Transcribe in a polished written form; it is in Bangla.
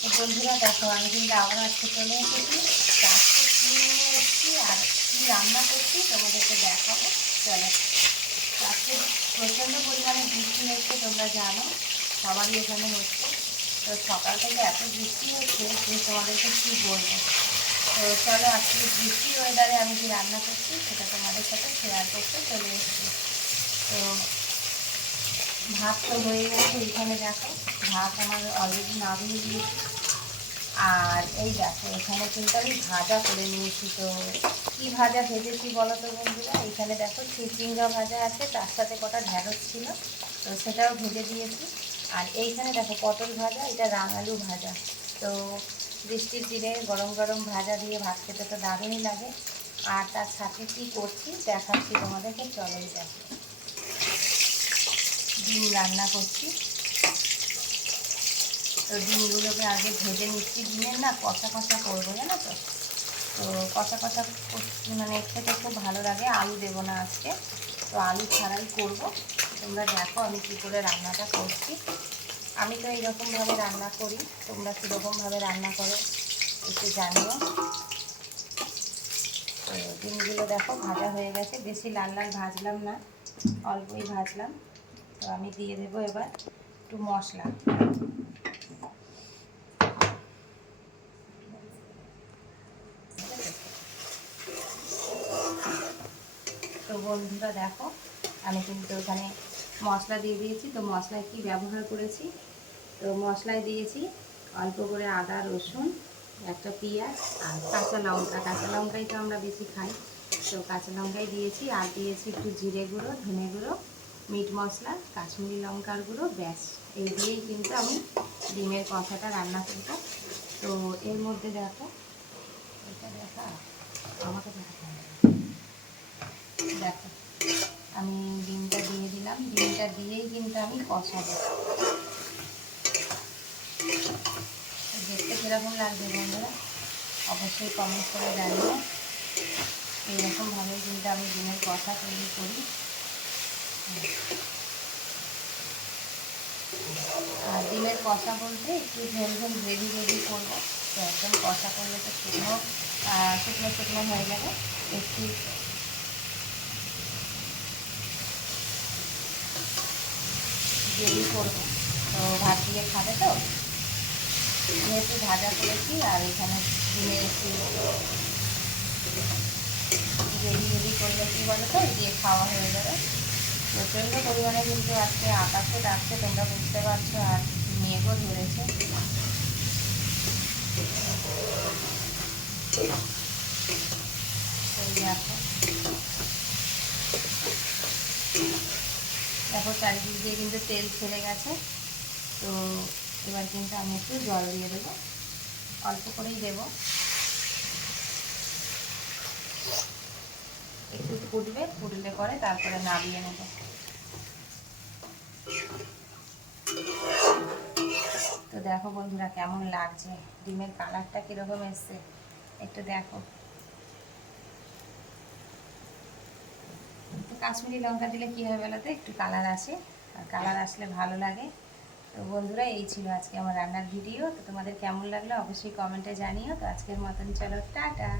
তো বন্ধুরা দেখো, আমি কিন্তু আবার আজকে চলে এসেছি, আজকে কী নিয়ে এসেছি আর কী রান্না করছি তোমাদেরকে দেখাবো। চলো, আজকে প্রচণ্ড পরিমাণে বৃষ্টি হচ্ছে, তোমরা জানো, সবারই এখানে হচ্ছে। তো সকাল থেকে এত বৃষ্টি হচ্ছে যে তোমাদেরকে কী বলবো। তো চলো, আজকে বৃষ্টি ওয়েদারে আমি কি রান্না করছি সেটা তোমাদের সাথে শেয়ার করতে চলে এসেছি। তো ভাত তো হয়ে গেছে, এইখানে দেখো ভাত আমার অলরেডি নামিয়ে দিয়েছি। আর এই দেখো, এখানে কিন্তু আমি ভাজা করে নিয়েছি। তো কী ভাজা ভেজেছি বলো তো বন্ধুরা? এখানে দেখো চিচিঙ্গা ভাজা আছে, তার সাথে কটা ঢ্যাঁড়স ছিল, তো সেটাও ভেজে দিয়েছি। আর এইখানে দেখো পটল ভাজা, এটা রাঙালু ভাজা। তো বৃষ্টির দিনে গরম গরম ভাজা দিয়ে ভাত খেতে তো দারুণই লাগে। আর তার সাথে কী করছি দেখাচ্ছি তোমাদেরকে, চলোই দেখো। ডিম রান্না করছি। তো ডিমগুলোকে আগে ভেজে নিচ্ছি, ডিমের না কষা কষা করবো, জানো তো। তো কষা কষা মানে খেতে খুব ভালো লাগে। আলু দেবো না আজকে, তো আলু ছাড়াই করব। তোমরা দেখো আমি কী করে রান্নাটা করছি। আমি তো এইরকমভাবে রান্না করি, তোমরা কীরকমভাবে রান্না করো একটু জানিও। তো ডিমগুলো দেখো ভাজা হয়ে গেছে, বেশি লাল লাল ভাজলাম না, অল্পই ভাজলাম। তো আমি দিয়ে দেবো এবার একটু মশলা। তো বন্ধুরা দেখো, আমি কিন্তু ওখানে মশলা দিয়ে দিয়েছি। তো মশলায় কি ব্যবহার করেছি, তো মশলায় দিয়েছি অল্প করে আদা রসুন, একটা পেঁয়াজ আর কাঁচা লঙ্কা। কাঁচা লঙ্কাই তো আমরা বেশি খাই, তো কাঁচা লঙ্কাই দিয়েছি। আর দিয়েছি একটু জিরে গুঁড়ো, ধনে গুঁড়ো, মিট মশলা, কাশ্মীরি লঙ্কার গুঁড়ো, ব্যাস। এই দিয়েই কিন্তু আমি ডিমের কষাটা রান্না করব। তো এর মধ্যে দেখো, এটা দেখা আমাকে দেখো, আমি ডিমটা দিয়ে দিলাম। ডিমটা দিয়েই কিন্তু আমি কষাবো। দেখতে কীরকম লাগবে বন্ধুরা অবশ্যই কমেন্ট করে জানিও। এইরকমভাবেই কিন্তু আমি ডিমের কষা তৈরি করি। আর ডিমের কষা বলতে একটু ঝোল ঝোল গ্রেভি গ্রেভি করবো। তো একদম কষা করলে তো শুকনো শুকনো শুকনো হয়ে যাবে, একটু গ্রেভি করবো। তো ভাত দিয়ে খাবে তো, যেহেতু ভাজা করেছি আর এখানে ডিমে একটু গ্রেভি গ্রেভি করলে কী বলো তো, দিয়ে খাওয়া হয়ে যাবে। প্রচণ্ড পরিমাণে কিন্তু আজকে আকাশে ডাকছে, তোমরা বুঝতে পারছো, আর মেঘও ধরেছে। দেখো দেখো চারিদিক দিয়ে কিন্তু তেল ছেড়ে গেছে। তো এবার কিন্তু আমি একটু জল দিয়ে দেবো, অল্প করেই দেবো। একটু ফুটবে, ফুটলে পরে তারপরে নামিয়ে নেব। তো দেখো বন্ধুরা কেমন লাগছে, ডিমের কালারটা কীরকম এসছে একটু দেখো। তো কাশ্মীরি লঙ্কা দিলে কী হয় বলো তো, একটু কালার আসে, আর কালার আসলে ভালো লাগে। তো বন্ধুরা এই ছিল আজকে আমার রান্নার ভিডিও। তো তোমাদের কেমন লাগলো অবশ্যই কমেন্টে জানিও। তো আজকের মতন চলো, টাটা।